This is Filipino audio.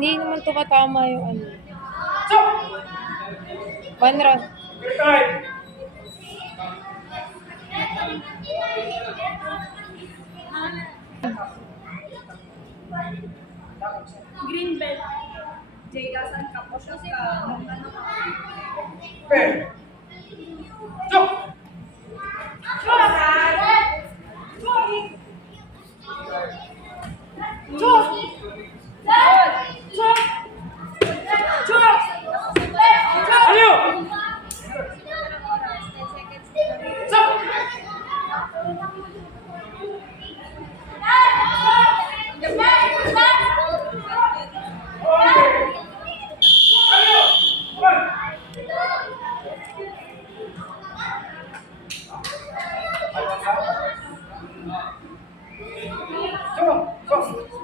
Hindi naman to katama yung ano. One round. Green belt. Jaygasan ka po siya ka. Come on, go.